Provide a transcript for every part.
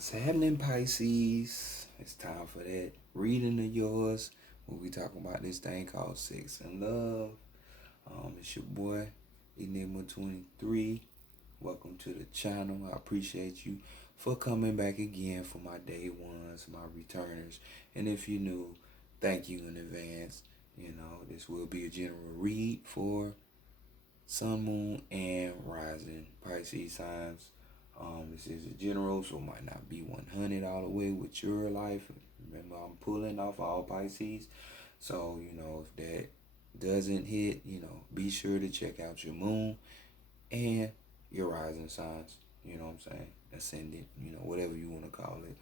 What's happening, Pisces? It's time for that reading of yours where we talk about this thing called sex and love. It's your boy, Enigma23. Welcome to the channel. I appreciate you for coming back again for my day ones, my returners. And if you're new, thank you in advance. This will be a general read for Sun, Moon, and Rising Pisces signs. This is a general, so it might not be 100 all the way with your life. Remember, I'm pulling off all Pisces. So, if that doesn't hit, be sure to check out your moon and your rising signs. You know what I'm saying? Ascendant, whatever you want to call it.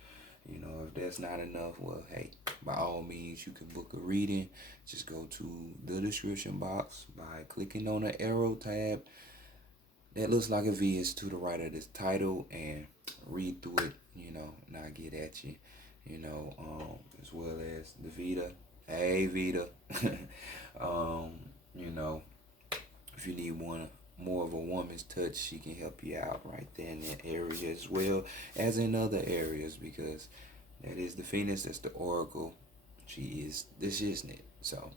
If that's not enough, well, hey, by all means, you can book a reading. Just go to the description box by clicking on the arrow tab that looks like a V is to the right of this title and read through it, and I'll get at you, as well as the Vita. Hey, Vita. If you need more of a woman's touch, she can help you out right there in that area as well as in other areas, because that is the Phoenix, that's the Oracle. She is this, isn't it? So,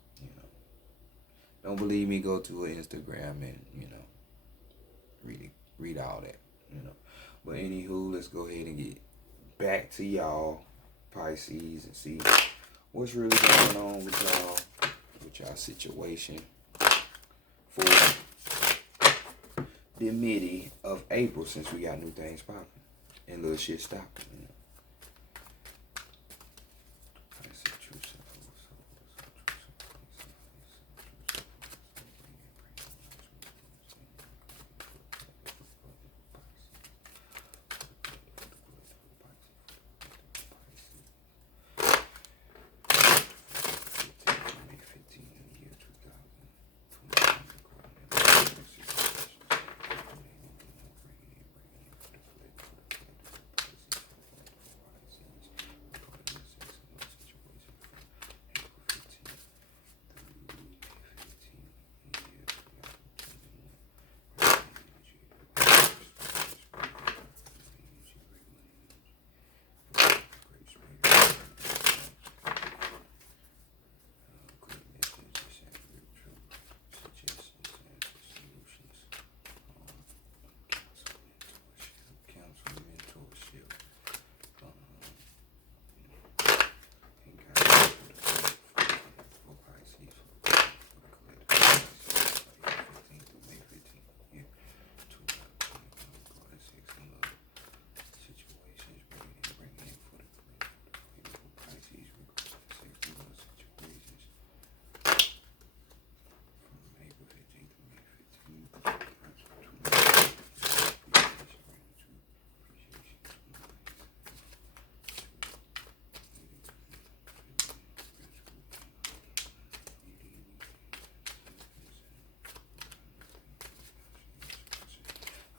don't believe me, go to her Instagram and, read all that, But anywho, let's go ahead and get back to y'all, Pisces, and see what's really going on with y'all situation for the middle of April, since we got new things popping and little shit stopping.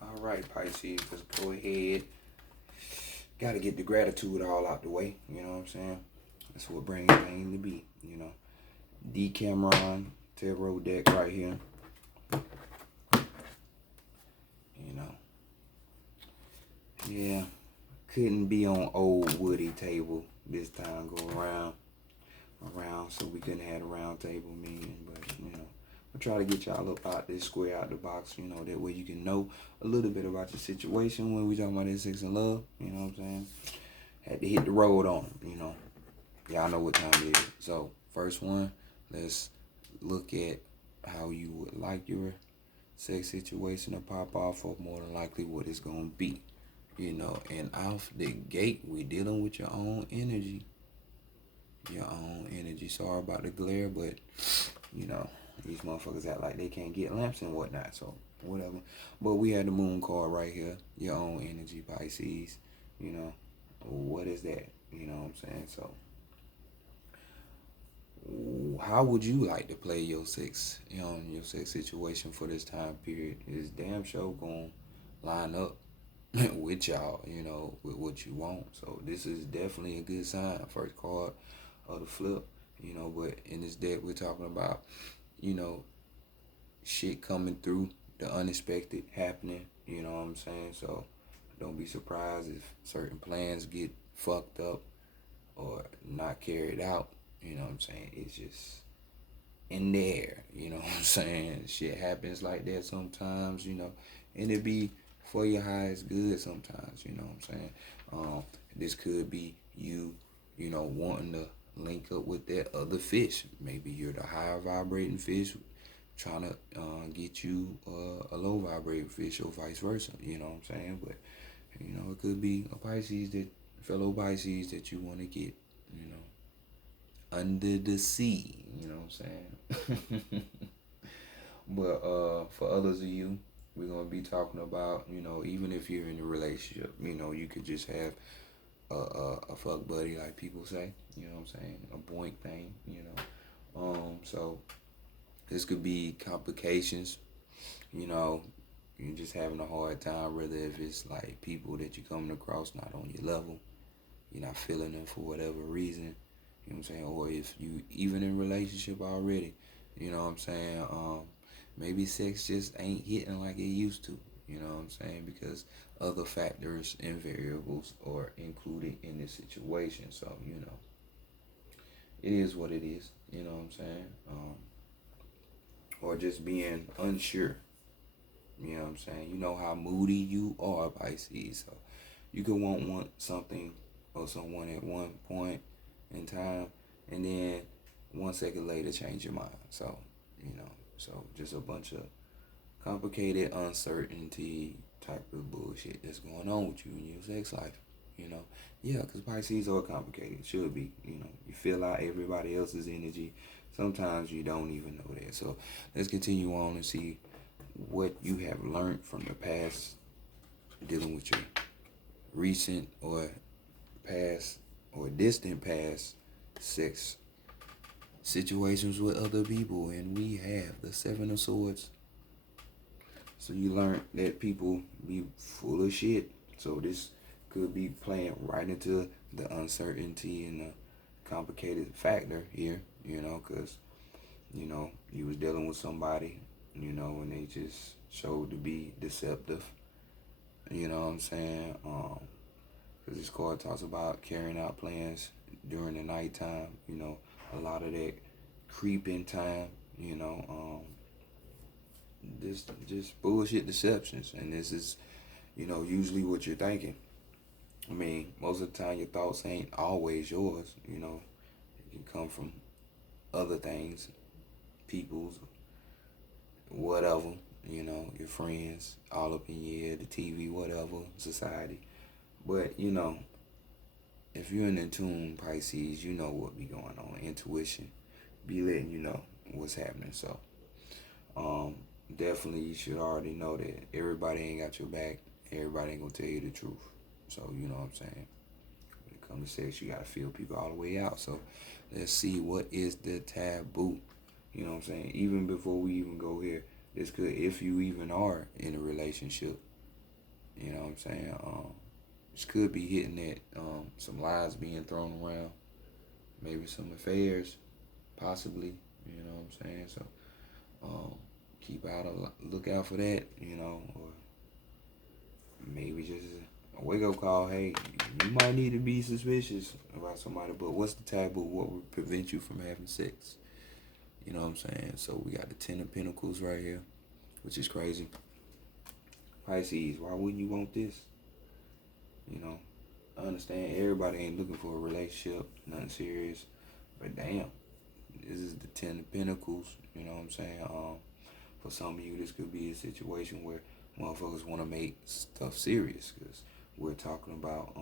All right, Pisces, let's go ahead. Got to get the gratitude all out the way. You know what I'm saying? That's what brings things to be. Decameron tarot deck right here. Yeah, couldn't be on old woody table this time go around, so we couldn't have a round table meeting. But I'll try to get y'all up out this square, out the box, that way you can know a little bit about your situation when we talking about this sex and love. You know what I'm saying? Had to hit the road on them. Y'all know what time it is. So first one, let's look at how you would like your sex situation to pop off, or more than likely what it's gonna be. And off the gate, we dealing with your own energy. Your own energy. Sorry about the glare, but these motherfuckers act like they can't get lamps and whatnot, so whatever. But we had the moon card right here. Your own energy, Pisces. What is that? You know what I'm saying? So how would you like to play your sex, your sex situation for this time period? Is damn sure gonna line up with y'all, with what you want. So this is definitely a good sign. First card of the flip, but in this deck we're talking about, shit coming through, the unexpected happening, you know what I'm saying? So don't be surprised if certain plans get fucked up or not carried out. You know what I'm saying? It's just in there. You know what I'm saying? Shit happens like that sometimes. And it be for your highest good sometimes. You know what I'm saying? This could be you, wanting to link up with that other fish. Maybe you're the higher vibrating fish trying to get you a low vibrating fish or vice versa. You know what I'm saying? But, it could be a fellow Pisces that you want to get, under the sea. You know what I'm saying? But for others of you, we're going to be talking about, even if you're in a relationship, you could just have a fuck buddy, like people say, you know what I'm saying? A boink thing, So this could be complications, you're just having a hard time, whether if it's like people that you're coming across not on your level, you're not feeling them for whatever reason, you know what I'm saying? Or if you even in a relationship already, you know what I'm saying? Maybe sex just ain't hitting like it used to, you know what I'm saying? Because other factors and variables are included in this situation. So, it is what it is, you know what I'm saying? Or just being unsure, you know what I'm saying? You know how moody you are, Pisces. So you could want something or someone at one point in time, and then 1 second later change your mind. So, so just a bunch of complicated uncertainty type of bullshit that's going on with you in your sex life. Yeah, because Pisces are complicated. It should be. You feel out everybody else's energy. Sometimes you don't even know that. So let's continue on and see what you have learned from the past, dealing with your recent or past or distant past sex situations with other people. And we have the Seven of Swords. So you learned that people be full of shit. So this could be playing right into the uncertainty and the complicated factor here, because, you was dealing with somebody, and they just showed to be deceptive. You know what I'm saying? Because this card talks about carrying out plans during the nighttime, a lot of that creeping time, just bullshit deceptions. And this is, usually what you're thinking. I mean, most of the time your thoughts ain't always yours, It can come from other things, people's, whatever, your friends, all up in your head, the TV, whatever, society. But, if you're in tune, Pisces, you know what be going on. Intuition be letting you know what's happening. So, definitely you should already know that everybody ain't got your back. Everybody ain't gonna tell you the truth. So, you know what I'm saying? When it comes to sex, you gotta feel people all the way out. So, let's see what is the taboo. You know what I'm saying? Even before we even go here, this could, if you even are in a relationship, you know what I'm saying? This could be hitting at some lies being thrown around, maybe some affairs, possibly, you know what I'm saying? So, keep out look out for that, or maybe just a wake-up call. Hey, you might need to be suspicious about somebody, but what's the taboo? What would prevent you from having sex? You know what I'm saying? So we got the Ten of Pentacles right here, which is crazy. Pisces, why wouldn't you want this? I understand everybody ain't looking for a relationship, nothing serious, but damn, this is the Ten of Pentacles, you know what I'm saying? For some of you, this could be a situation where motherfuckers want to make stuff serious, because we're talking about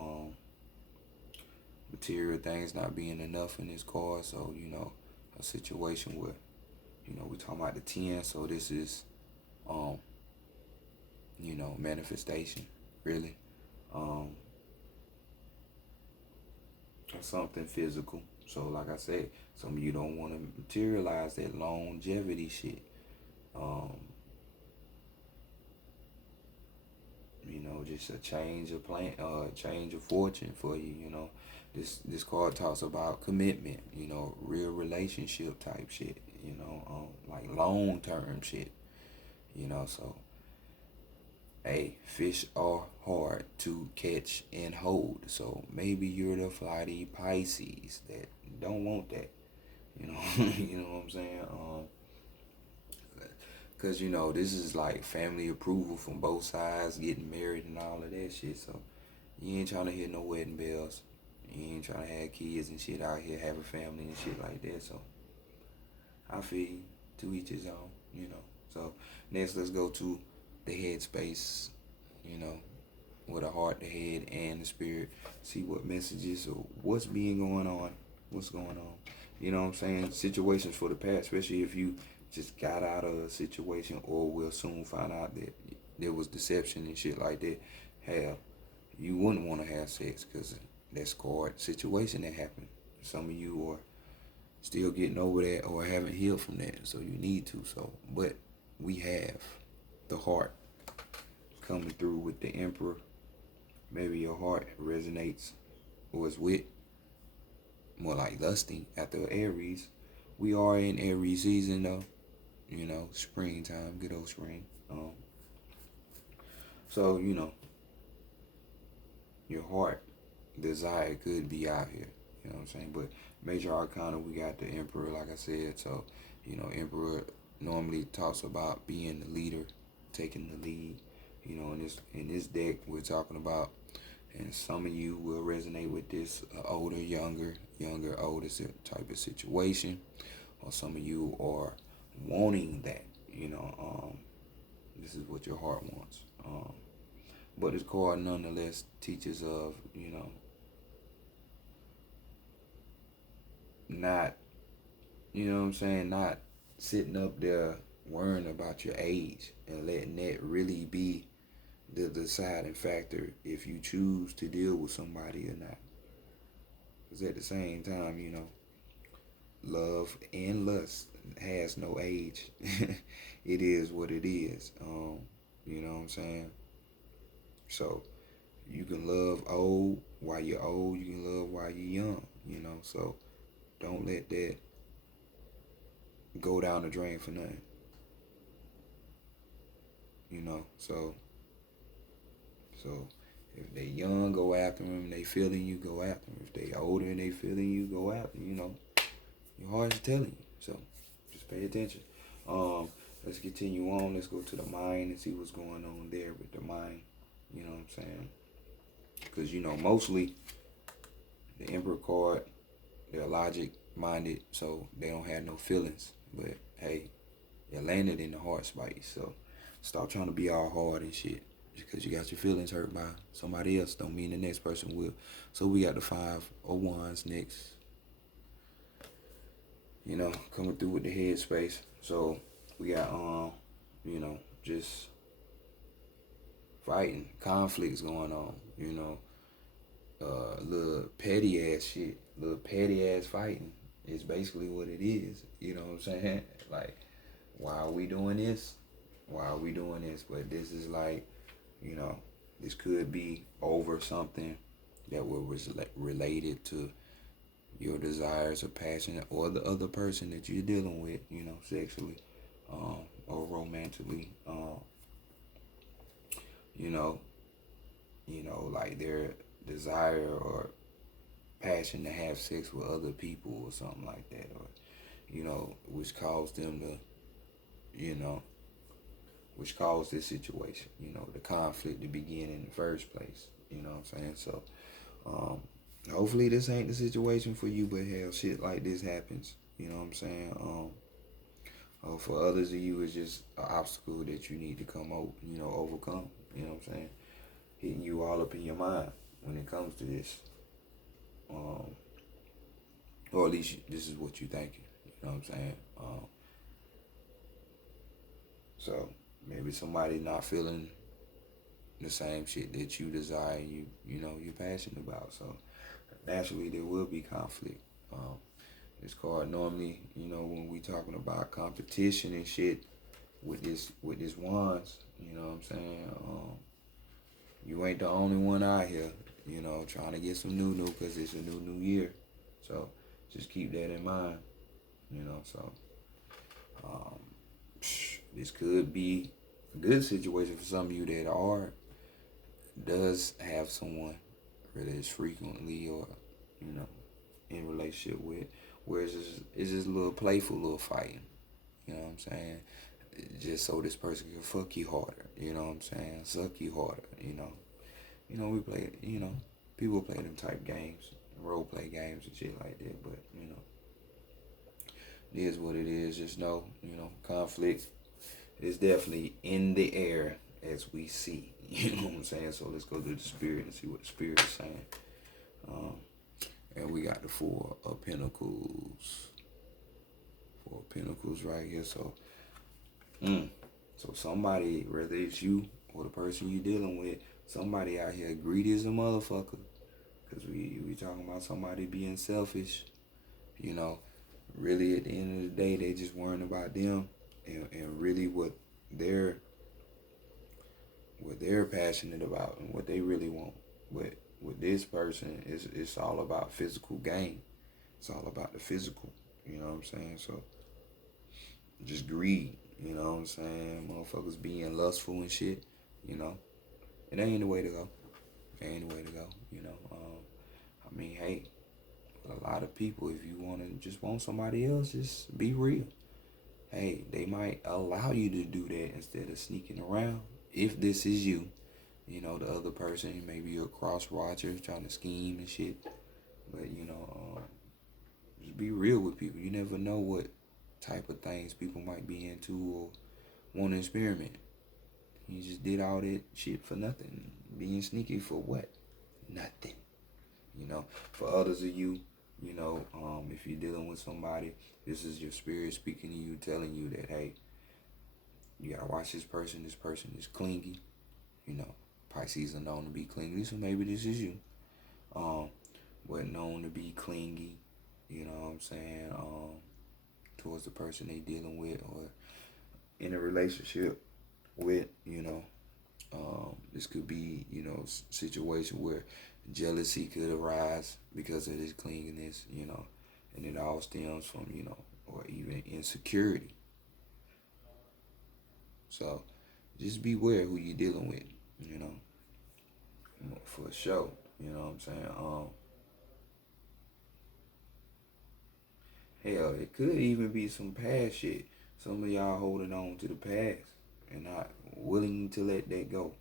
material things not being enough in this card. So, a situation where, we're talking about the 10, so this is, manifestation, really. Something physical. So, like I said, some of you don't want to materialize that longevity shit. Just a change of plan, change of fortune for you. This card talks about commitment, real relationship type shit, like long term shit, so hey, fish are hard to catch and hold. So maybe you're the flighty Pisces that don't want that. You know, you know what I'm saying? Cause this is like family approval from both sides, getting married and all of that shit. So you ain't trying to hear no wedding bells. You ain't trying to have kids and shit out here, have a family and shit like that. So I feel you, to each his own. So next, let's go to the headspace. You know, with the heart, the head, and the spirit. See what messages or what's being going on. What's going on. You know what I'm saying? Situations for the past, especially if you just got out of a situation or will soon find out that there was deception and shit like that. Hell, you wouldn't want to have sex because that scarred situation that happened. Some of you are still getting over that or haven't healed from that, so you need to. So, but we have the heart coming through with the Emperor. Maybe your heart resonates or is with more like lusting after Aries. We are in Aries season though. Springtime, good old spring. So, your heart desire could be out here. You know what I'm saying? But major arcana, we got the Emperor, like I said. So, Emperor normally talks about being the leader, taking the lead. In this deck, we're talking about, and some of you will resonate with this older, younger, older type of situation, or some of you are wanting that. This is what your heart wants. But this card nonetheless teaches of, not, not sitting up there worrying about your age and letting that really be the deciding factor if you choose to deal with somebody or not. Because at the same time, love and lust has no age. It is what it is. You know what I'm saying? So you can love old while you're old. You can love while you're young. So don't let that go down the drain for nothing. So if they young, go after them. They feeling you, go after them. If they older and they feeling you, go after them. Your heart is telling you. So just pay attention. Let's continue on. Let's go to the mind and see what's going on there with the mind. You know what I'm saying? Because, mostly the Emperor card, they're logic minded, so they don't have no feelings. But hey, they landed in the heart space. So stop trying to be all hard and shit. Because you got your feelings hurt by somebody else don't mean the next person will. So we got the 5 of Wands next. Coming through with the headspace. So we got just fighting, conflicts going on, little petty ass shit, little petty ass fighting is basically what it is. You know what I'm saying? Like, why are we doing this? Why are we doing this? But this is like, this could be over something that was related to your desires or passion or the other person that you're dealing with, sexually, or romantically, like their desire or passion to have sex with other people or something like that, or, which caused them to, which caused this situation, the conflict to begin in the first place, you know what I'm saying? So, hopefully this ain't the situation for you, but hell, shit like this happens, you know what I'm saying? For others of you, it's just an obstacle that you need to overcome, you know what I'm saying? Hitting you all up in your mind when it comes to this. Or at least this is what you're thinking, you know what I'm saying? So maybe somebody not feeling the same shit that you desire, you're passionate about. So naturally there will be conflict. This card normally, when we talking about competition and shit with this wands, you know what I'm saying? You ain't the only one out here, trying to get some new because it's a new year. So just keep that in mind, so this could be good situation for some of you that does have someone, whether it's frequently or, you know, in relationship with, where it's just a little playful, little fighting. You know what I'm saying? Just so this person can fuck you harder. You know what I'm saying? Suck you harder. You know. We play. People play them type games, role play games and shit like that. But it is what it is. Just know, conflict is definitely in the air as we see. You know what I'm saying? So let's go to the spirit and see what the spirit is saying. And we got the Four of Pentacles. Four of Pentacles right here. So, so somebody, whether it's you or the person you dealing with, somebody out here greedy as a motherfucker. Because we talking about somebody being selfish. Really at the end of the day, they just worrying about them and really what they're passionate about and what they really want. But with this person, it's all about physical gain. It's all about the physical. You know what I'm saying? So just greed. You know what I'm saying? Motherfuckers being lustful and shit. It ain't the way to go. It ain't the way to go. Hey, a lot of people, if you want somebody else, just be real. Hey, they might allow you to do that instead of sneaking around. If this is you, the other person, maybe you're a cross-watcher trying to scheme and shit. But, just be real with people. You never know what type of things people might be into or want to experiment. You just did all that shit for nothing. Being sneaky for what? Nothing. For others of you, if you're dealing with somebody, this is your spirit speaking to you, telling you that, hey, you gotta watch this person. This person is clingy. Pisces are known to be clingy, so maybe this is you. But known to be clingy, you know what I'm saying, towards the person they dealing with or in a relationship with, this could be, situation where jealousy could arise because of this clinginess, and it all stems from, or even insecurity. So just beware who you're dealing with, for sure. You know what I'm saying? Hell, it could even be some past shit. Some of y'all holding on to the past and not willing to let that go.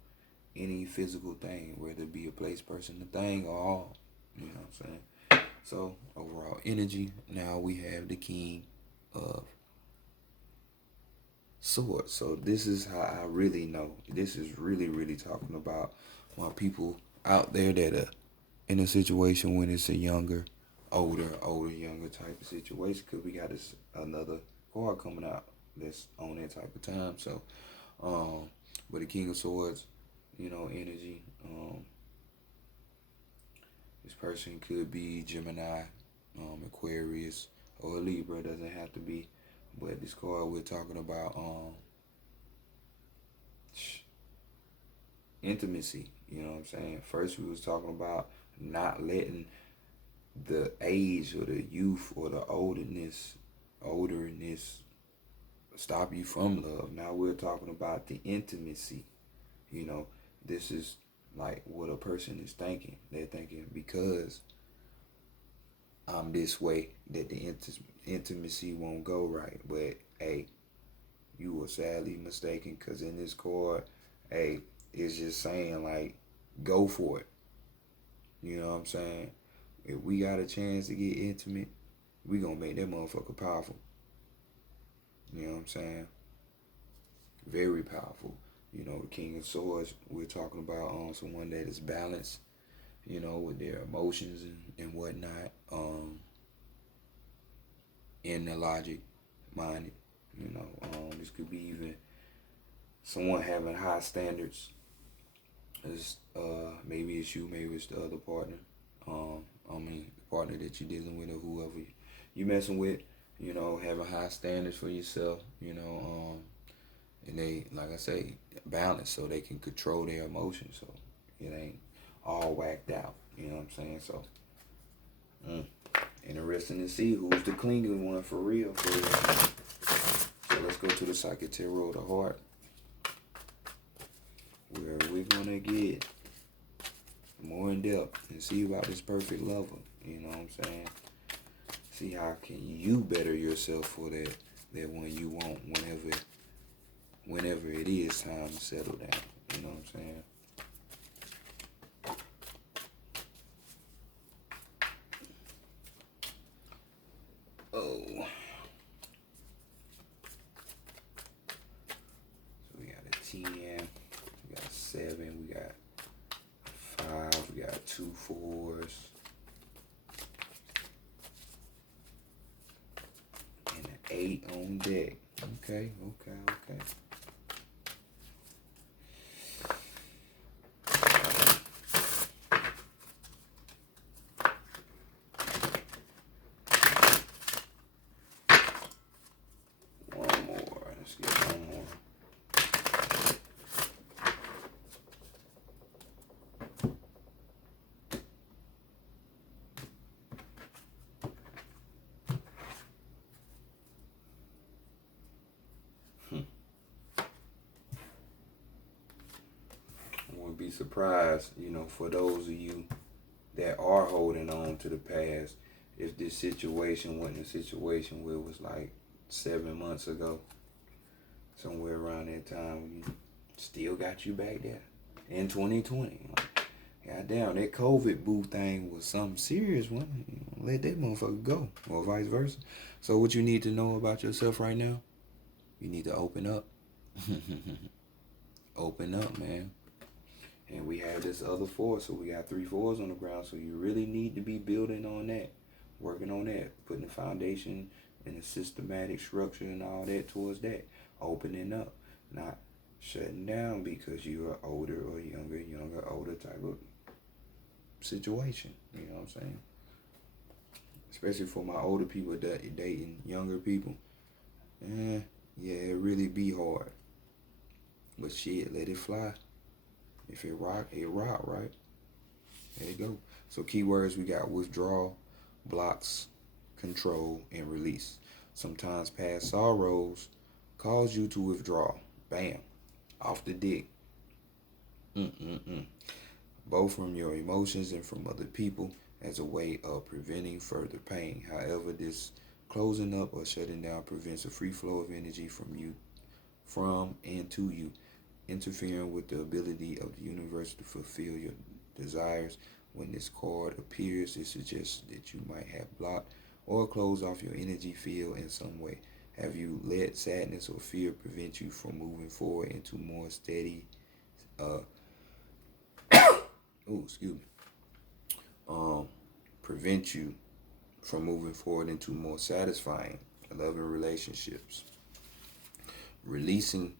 Any physical thing, whether it be a place, person, a thing, or all. You know what I'm saying? So, overall energy, now we have the King of Swords. So this is how I really know. This is really, really talking about my people out there that are in a situation when it's a younger, younger type of situation. Because we got another card coming out that's on that type of time. So, but the King of Swords, energy. This person could be Gemini, Aquarius, or a Libra. Doesn't have to be. But this card we're talking about intimacy. You know what I'm saying? First we was talking about not letting the age or the youth or the olderness stop you from love. Now we're talking about the intimacy. This is like what a person is thinking. They're thinking, because I'm this way, that the intimacy won't go right. But hey, you were sadly mistaken, because in this card, hey, it's just saying, like, go for it. You know what I'm saying? If we got a chance to get intimate, we gonna make that motherfucker powerful. You know what I'm saying? Very powerful. The King of Swords, we're talking about someone that is balanced, with their emotions and whatnot, and their logic minded. This could be even someone having high standards. Maybe it's you, maybe it's the other partner. The partner that you're dealing with, or whoever you messing with, having high standards for yourself, and they, like I say, balance, so they can control their emotions, so it ain't all whacked out. You know what I'm saying? So, interesting to see who's the clinging one for real. So let's go to the Psychic Tarot of the Heart. where we're gonna get more in depth and see about this perfect lover. You know what I'm saying? See how can you better yourself for that one you want whenever it is time to settle down. You know what I'm saying? Oh. So we got a 10, we got a 7, we got 5, we got 2 4s. And an 8 on deck. Okay. One more. Let's get one more. I wouldn't be surprised, for those of you that are holding on to the past, if this situation wasn't a situation where it was like 7 months ago, somewhere around that time, when you still got you back there in 2020. Like, goddamn, that COVID boo thing was something serious, one. Let that motherfucker go, or vice versa. So what you need to know about yourself right now, you need to open up. Open up, man. And we have this other 4, so we got 3 4s on the ground. So you really need to be building on that, working on that, putting the foundation and the systematic structure and all that towards that. Opening up, not shutting down because you are older or younger, older type of situation. You know what I'm saying? Especially for my older people dating younger people. Yeah, it really be hard. But shit, let it fly. If it rock, right? There you go. So keywords, we got withdrawal, blocks, control, and release. Sometimes past sorrows cause you to withdraw. Bam. Off the dick. Both from your emotions and from other people as a way of preventing further pain. However, this closing up or shutting down prevents a free flow of energy from and to you, interfering with the ability of the universe to fulfill your desires. When this card appears, it suggests that you might have blocked or closed off your energy field in some way. Have you let sadness or fear prevent you from moving forward into more steady, prevent you from moving forward into more satisfying, loving relationships? Releasing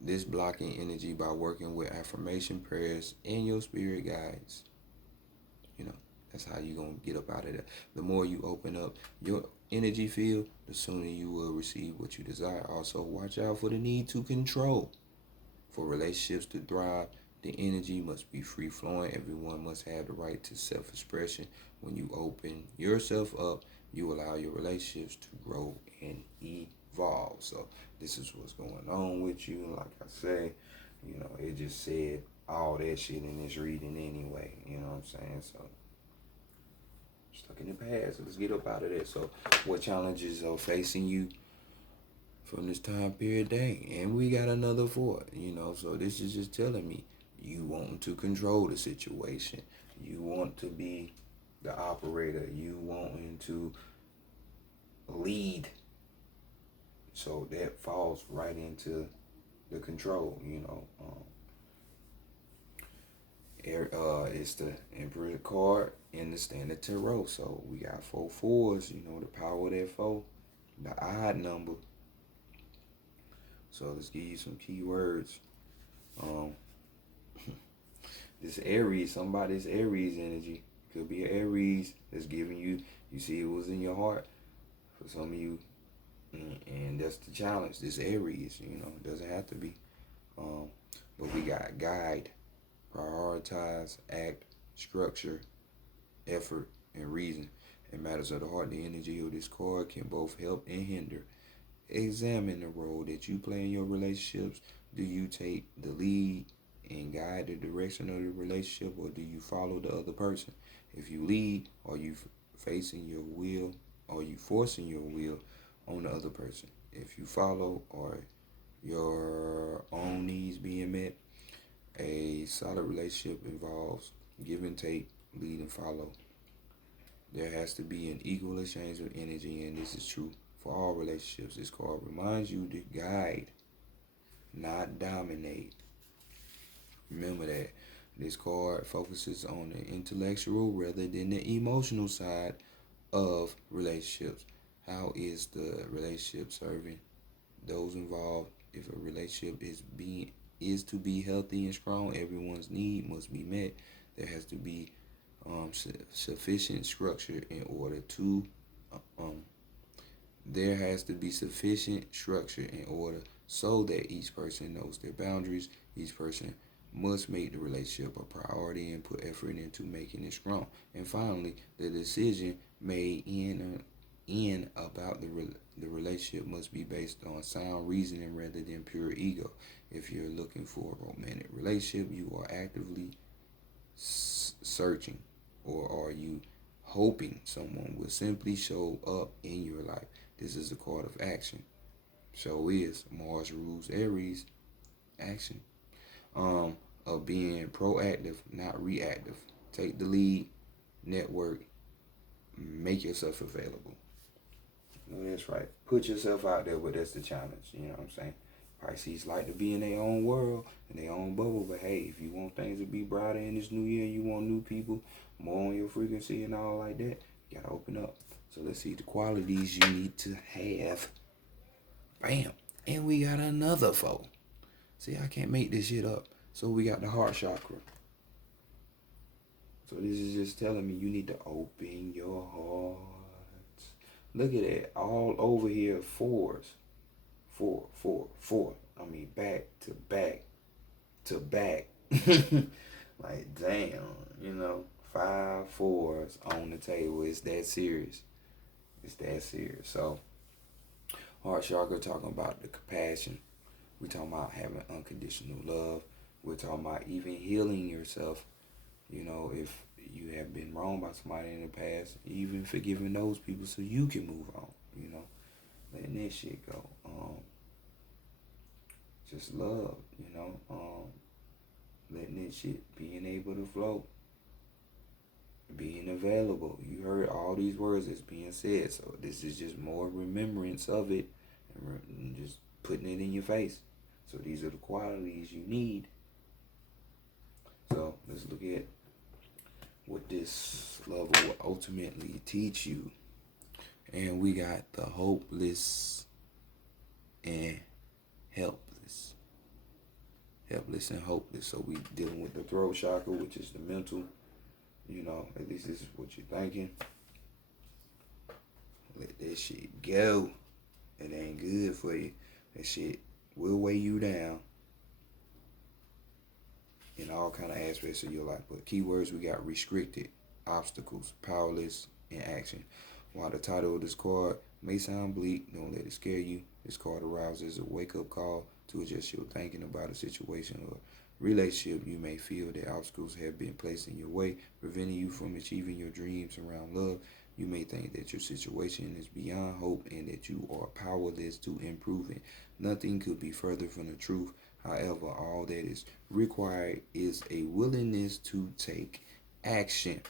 this blocking energy by working with affirmation prayers and your spirit guides. That's how you're going to get up out of that. The more you open up your energy field, the sooner you will receive what you desire. Also, watch out for the need to control. For relationships to thrive, the energy must be free-flowing. Everyone must have the right to self-expression. When you open yourself up, you allow your relationships to grow and evolve. So this is what's going on with you. Like I say, it just said all that shit in this reading anyway. You know what I'm saying? So stuck in the past. So let's get up out of that. So what challenges are facing you from this time period? Dang. And we got another 4. So this is just telling me you want to control the situation. You want to be the operator. You wanting to lead. So that falls right into the control, It's the Emperor card in the Standard Tarot. So we got 4 4s, the power of that 4, the odd number. So let's give you some keywords. This Aries, somebody's Aries energy. Could be an Aries that's giving you see it was in your heart for some of you. And that's the challenge. This Aries, it doesn't have to be. But we got guide, prioritize, act, structure, effort, and reason. In matters of the heart, the energy of this card can both help and hinder. Examine the role that you play in your relationships. Do you take the lead and guide the direction of the relationship, or do you follow the other person? If you lead, are you facing your will, or you forcing your will on the other person? If you follow, or your own needs being met? A solid relationship involves give and take, lead and follow. There has to be an equal exchange of energy, and this is true for all relationships. This card reminds you to guide, not dominate. Remember that. This card focuses on the intellectual rather than the emotional side of relationships. How is the relationship serving those involved? If a relationship is to be healthy and strong, everyone's need must be met. There has to be sufficient structure in order to there has to be sufficient structure in order so that each person knows their boundaries. Each person must make the relationship a priority and put effort into making it strong. And finally, the decision made in about the relationship must be based on sound reasoning rather than pure ego. If you're looking for a romantic relationship, you are actively searching, or are you hoping someone will simply show up in your life? This is a card of action. So is Mars rules Aries, action. Of being proactive, not reactive. Take the lead, network, make yourself available. That's right. Put yourself out there, but that's the challenge. You know what I'm saying? Pisces like to be in their own world, in their own bubble. But hey, if you want things to be brighter in this new year, you want new people, more on your frequency and all like that, you gotta open up. So let's see the qualities you need to have. Bam. And we got another foe. See, I can't make this shit up. So we got the heart chakra. So this is just telling me you need to open your heart. Look at it. All over here, fours. Four. I mean, back to back to back. Like, damn, 5 fours on the table. It's that serious. So, heart chakra talking about the compassion. We're talking about having unconditional love. We're talking about even healing yourself. If you have been wronged by somebody in the past, even forgiving those people so you can move on. Letting that shit go. Just love. Letting that shit, being able to flow, being available. You heard all these words that's being said, so this is just more remembrance of it and just putting it in your face. So these are the qualities you need. So let's look at what this level will ultimately teach you. And we got the hopeless and helpless. Helpless and hopeless. So we dealing with the throat chakra, which is the mental. At least this is what you're thinking. Let that shit go. It ain't good for you. That shit will weigh you down in all kind of aspects of your life. But keywords, we got restricted, obstacles, powerless, and action. While the title of this card may sound bleak, don't let it scare you. This card arouses a wake-up call to adjust your thinking about a situation or relationship. You may feel that obstacles have been placed in your way, preventing you from achieving your dreams around love. You may think that your situation is beyond hope and that you are powerless to improve it. Nothing could be further from the truth. However, all that is required is a willingness to take action.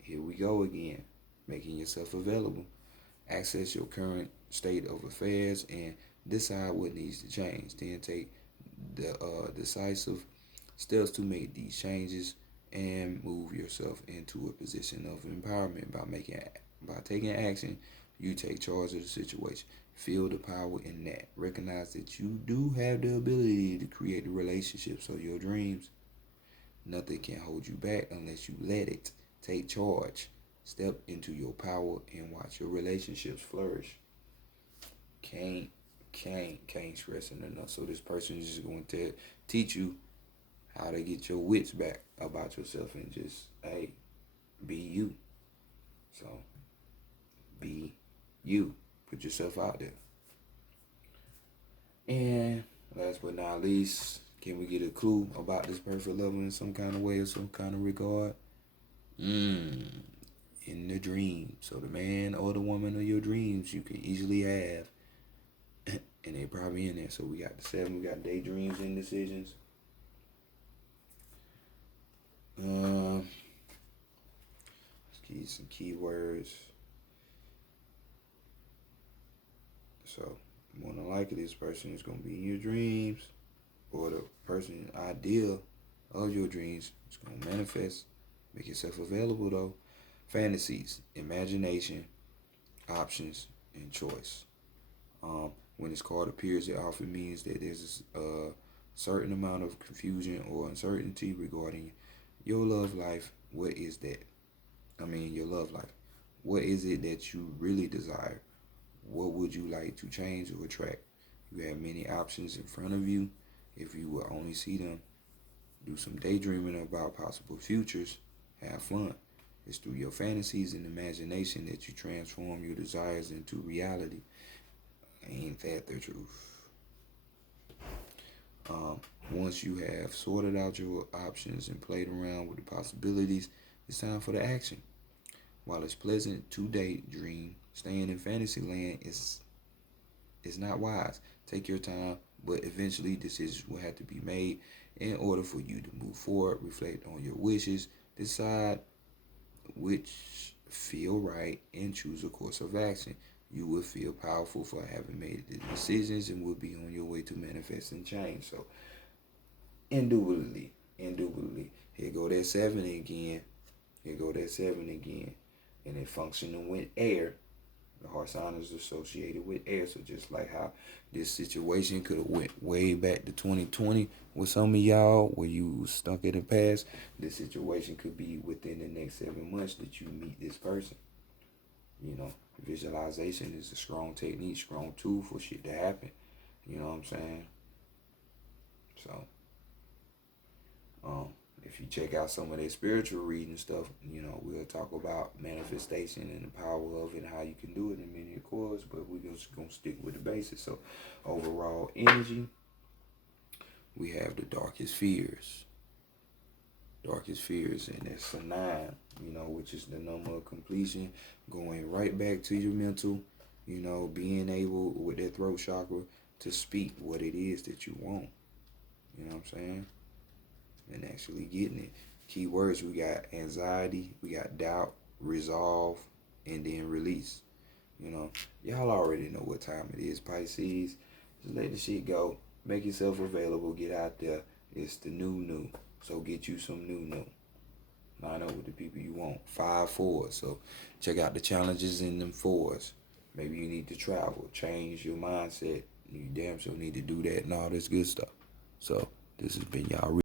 Here we go again, making yourself available. Access your current state of affairs and decide what needs to change. Then take the decisive steps to make these changes and move yourself into a position of empowerment. By taking action, you take charge of the situation. Feel the power in that. Recognize that you do have the ability to create the relationships of your dreams. Nothing can hold you back unless you let it. Take charge. Step into your power and watch your relationships flourish. Can't stress it enough. So this person is just going to teach you how to get your wits back about yourself and just, hey, be you. So, be you. Put yourself out there. And last but not least, Can we get a clue about this perfect lover in some kind of way or some kind of regard? In the dream. So the man or the woman of your dreams you can easily have. And they probably in there. So we got the 7, we got daydreams, indecisions. Let's get some keywords. So more than likely this person is gonna be in your dreams, or the person ideal of your dreams is gonna manifest. Make yourself available though. Fantasies, imagination, options, and choice. When this card appears, it often means that there's a certain amount of confusion or uncertainty regarding your love life. What is that? Your love life. What is it that you really desire? What would you like to change or attract? You have many options in front of you. If you will only see them, do some daydreaming about possible futures. Have fun. It's through your fantasies and imagination that you transform your desires into reality. Ain't that the truth? Once you have sorted out your options and played around with the possibilities, it's time for the action. While it's pleasant to daydream, staying in fantasy land is not wise. Take your time, but eventually decisions will have to be made in order for you to move forward. Reflect on your wishes, decide which feel right, and choose a course of action. You will feel powerful for having made the decisions and will be on your way to manifesting change. So, indubitably, here go that 7 again. And it functioning with air. The heart sign is associated with air. So just like how this situation could have went way back to 2020 with some of y'all where you stuck in the past, this situation could be within the next 7 months that you meet this person. Visualization is a strong technique, strong tool for shit to happen. You know what I'm saying? So, if you check out some of their spiritual reading stuff, we'll talk about manifestation and the power of it and how you can do it in many accords, but we're just going to stick with the basics. So, overall energy, we have the darkest fears. And that's a 9, which is the number of completion, going right back to your mental, being able with that throat chakra to speak what it is that you want. You know what I'm saying? And actually getting it. Keywords, we got anxiety, we got doubt, resolve, and then release. Y'all already know what time it is, Pisces. Just let the shit go. Make yourself available. Get out there. It's the new. So get you some new. Line up with the people you want. 5 4s. So check out the challenges in them 4s. Maybe you need to travel. Change your mindset. You damn sure need to do that and all this good stuff. So this has been y'all.